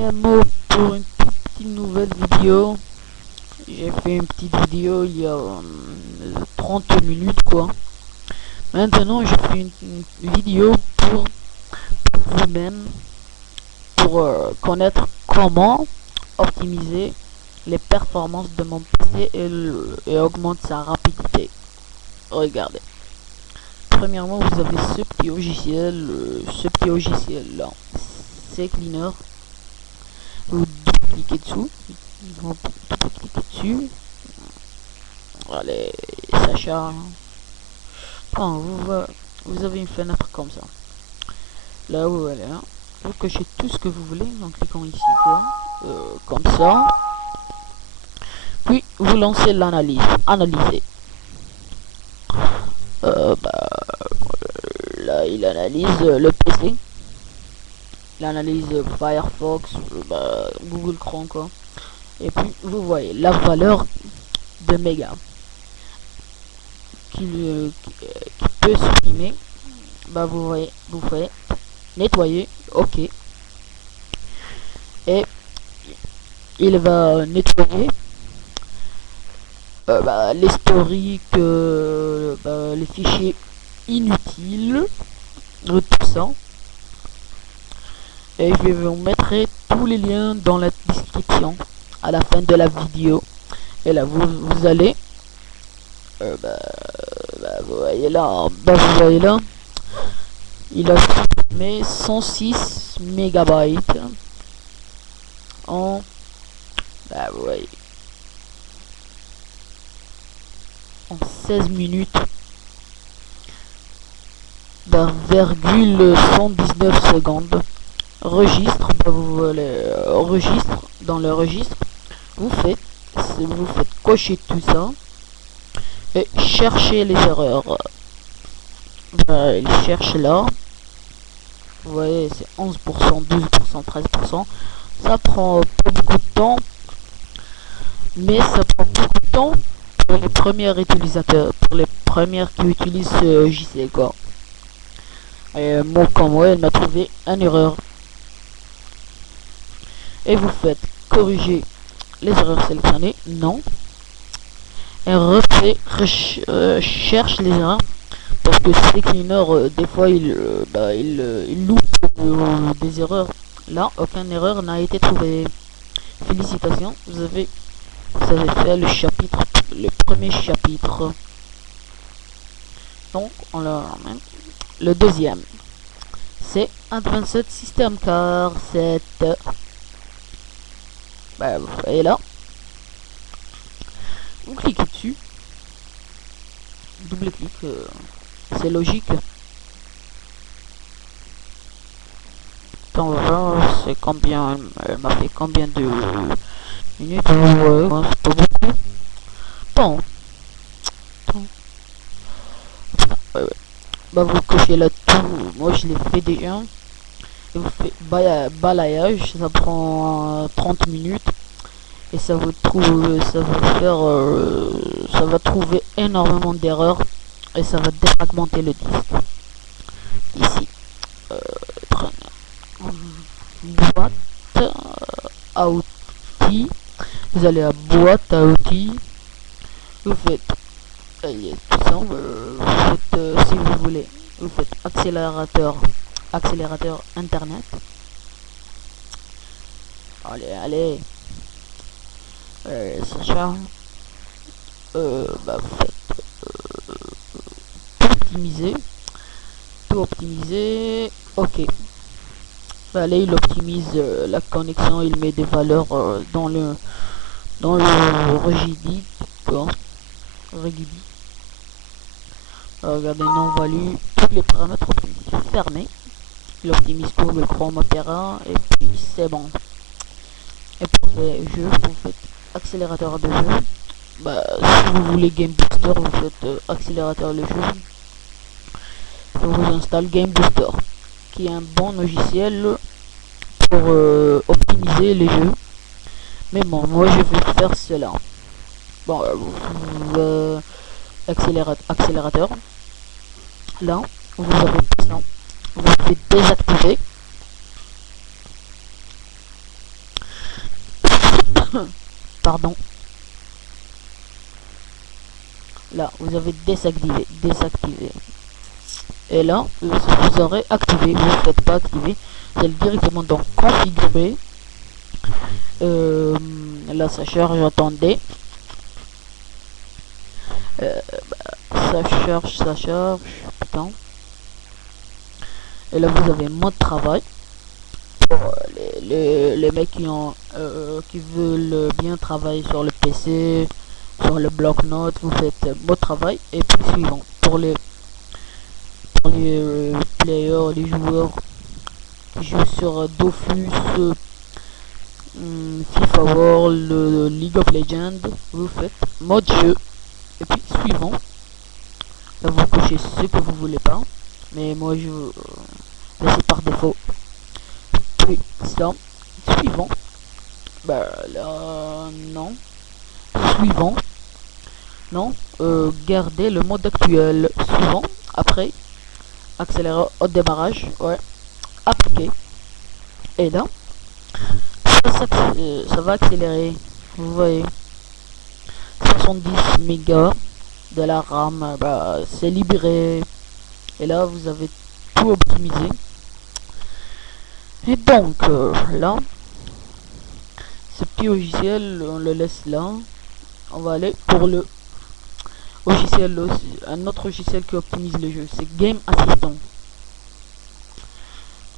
Mo pour une toute petite nouvelle vidéo. J'ai fait une petite vidéo il y a 30 minutes quoi. Maintenant je fais une vidéo pour vous-même, pour connaître comment optimiser les performances de mon PC et augmenter sa rapidité. Regardez. Premièrement, vous avez ce petit logiciel là, c'est Cleaner. Vous cliquez dessus, vous cliquez dessus. Allez, ça charge. Quand vous avez une fenêtre comme ça. Là où elle est, vous cochez tout ce que vous voulez en cliquant ici quoi, comme ça. Puis vous lancez l'analyse. Analyser. Là il analyse le PC. Il analyse Firefox, Google Chrome quoi. Et puis vous voyez la valeur de mégas qui peut supprimer. Vous voyez, vous faites nettoyer, ok, et il va nettoyer l'historique, les fichiers inutiles, tout ça. Et je vais vous mettre tous les liens dans la description à la fin de la vidéo. Et là vous allez vous voyez là, vous voyez là, il a supprimé 106 mégabytes en vous voyez, en 16 minutes, virgule 119 secondes. Registre, vous voulez registre, dans le registre vous faites cocher tout ça et chercher les erreurs. Il cherche là, vous voyez, c'est 11%, 12%, 13%. Ça prend pas beaucoup de temps, mais ça prend beaucoup de temps pour les premiers utilisateurs, pour les premières qui utilisent ce logiciel quoi. Et moi comme moi, elle m'a trouvé une erreur. Et vous faites corriger les erreurs sélectionnées, non. Et cherche les erreurs, parce que c'est Cleaner, des fois il loupe des erreurs. Là, aucune erreur n'a été trouvée. Félicitations, vous avez fait le chapitre, le premier chapitre. Donc, on l'a même. Le deuxième, c'est Advanced System Car 7. Vous voyez là, vous cliquez dessus, double clic, c'est logique. On va voir c'est combien, elle m'a fait combien de minutes. Ouais, c'est pas beaucoup. Bon, vous cochez là tout, moi je l'ai fait déjà. Et vous faites balayage, ça prend 30 minutes. Et ça va trouver énormément d'erreurs et ça va défragmenter le disque. Ici, boîte à outils, vous allez à boîte à outils, vous faites tout ça, vous faites si vous voulez, vous faites accélérateur internet. Allez, ça charge. Vous faites tout optimiser, ok. Allez, il optimise la connexion, il met des valeurs dans le Regedit quoi. Regardez, non valu, tous les paramètres optimisés, fermé. Il optimise Google Chrome Opera et puis c'est bon. Et pour les jeux, vous faites accélérateur de jeu. Si vous voulez Game Booster, vous faites accélérateur de jeu. Je vous installe Game Booster, qui est un bon logiciel pour optimiser les jeux. Mais bon, moi je vais faire cela. Bon, accélérateur. Là, vous avez ça. Vous pouvez désactiver. Pardon. Là, vous avez désactivé. Et là, vous aurez activé. Vous ne faites pas activer. Vous allez directement dans configurer. Là, ça charge. Attendez. Ça charge. Putain. Et là, vous avez mode travail. Pour les mecs qui veulent bien travailler sur le PC, sur le bloc-notes, vous faites mode travail. Et puis suivant. Pour les players, les joueurs qui jouent sur Dofus, FIFA World, League of Legends, vous faites mode jeu. Et puis suivant. Là, vous cochez ce que vous voulez pas. Mais moi, je laisse par défaut. Puis ça. Suivant. Bah là, non. Suivant. Non. Gardez le mode actuel. Suivant. Après. Accélérer au démarrage. Ouais. Appliquer. Et là. Ça va accélérer. Vous voyez. 70 mégas de la RAM. Bah, c'est libéré. Et là, vous avez tout optimisé. Et donc, là. Ce petit logiciel, on le laisse là. On va aller pour le logiciel aussi, un autre logiciel qui optimise le jeu, c'est Game Assistant.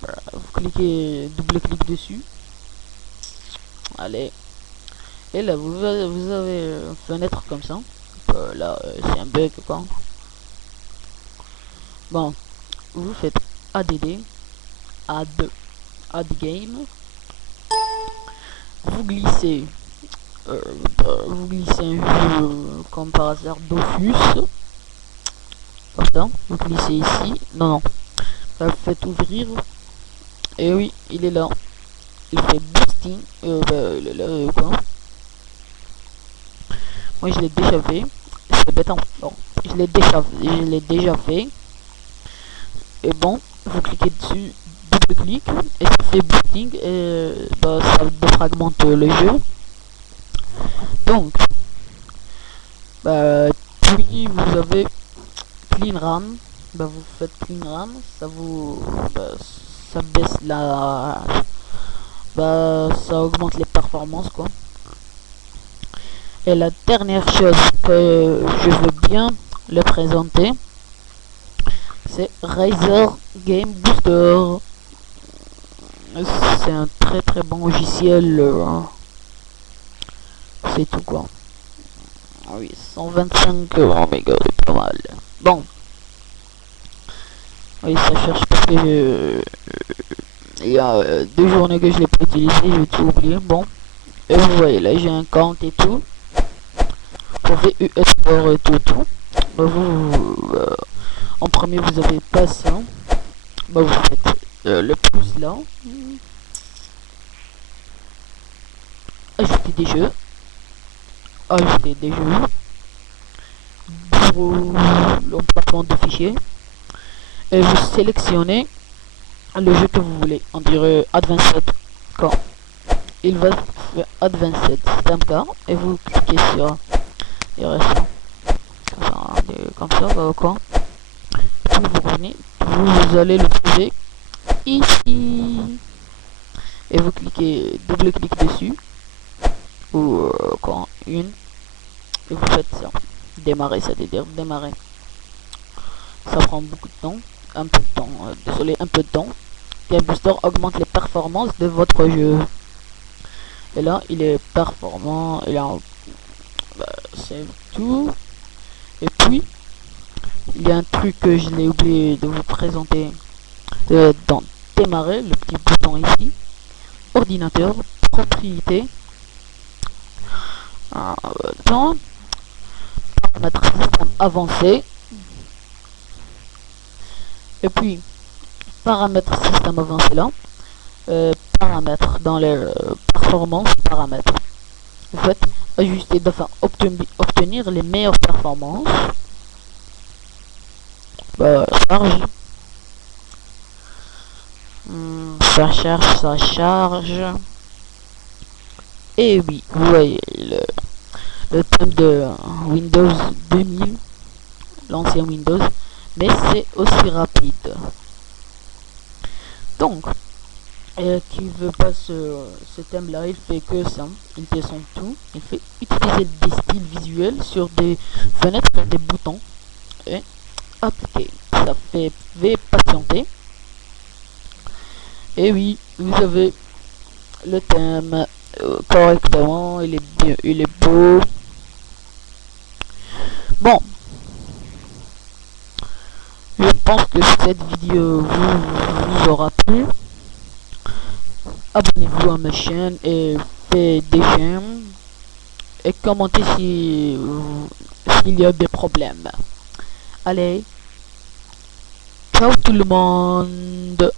Voilà, vous cliquez, double-clic dessus. Allez. Et là, vous avez une fenêtre comme ça. Là, c'est un bug quoi. Bon, vous faites ADD, add game. Vous glissez. Vous glissez un jeu comme par hasard Dofus. Comme ça. Vous glissez ici. Non. Là, vous faites ouvrir. Et oui, il est là. Il fait boosting. Il est là, quoi. Moi, je l'ai déjà fait. C'est bête, hein. Bon, je l'ai déjà fait. Et bon, vous cliquez dessus, double-clic, et ça fait boosting, et bah, ça défragmente le jeu. Donc, bah, puis vous avez clean RAM. Bah, vous faites clean RAM, ça vous, bah, ça baisse la, bah, ça augmente les performances quoi. Et la dernière chose que je veux bien le présenter, c'est Razer Game Booster. C'est un très bon logiciel. C'est tout quoi. Oui, 125 mégas, c'est pas mal. Bon. Oui, ça cherche parce que il y a 2 journées que je l'ai pas utilisé, j'ai tout oublié. Bon. Et vous voyez, là j'ai un compte et tout. Pour VUS Sport et tout. Bah, en premier, vous avez pas ça. Bah, vous faites le plus là. Ajouter des jeux. Ajouter des jeux. Bureau, l'emplacement de fichiers. Et vous sélectionnez le jeu que vous voulez. On dirait Ad27. Quand il va faire Ad27 Stamcar. Et vous cliquez sur les restants. Comme ça, bah, quoi. Puis vous revenez. Vous allez le trouver ici. Et vous cliquez, double-clic dessus. Ou quand une. Et vous faites ça. Démarrer, ça veut dire démarrer. Ça prend beaucoup de temps. Un peu de temps. Désolé, un peu de temps. Game Booster augmente les performances de votre jeu. Et là, il est performant. Et là, bah, c'est tout. Et puis, il y a un truc que je l'ai oublié de vous présenter. Dans démarrer, le petit bouton ici. Ordinateur, propriété. Temps. Paramètres système avancé. Et puis, paramètres système avancé là. Paramètres dans les performances, paramètres. Vous faites ajuster afin obtenir les meilleures performances. Bah, charge. Ça charge. Et oui, vous voyez le thème de Windows 2000, l'ancien Windows, mais c'est aussi rapide. Donc, qui veut pas ce thème là, il fait que ça, il descend tout, il fait utiliser des styles visuels sur des fenêtres et des boutons et appliquer. Ça fait patienter. Et oui, vous avez le thème correctement, il est bien, il est beau. Bon, je pense que cette vidéo vous aura plu. Abonnez-vous à ma chaîne et faites des j'aime et commentez s'il y a des problèmes. Allez, ciao tout le monde.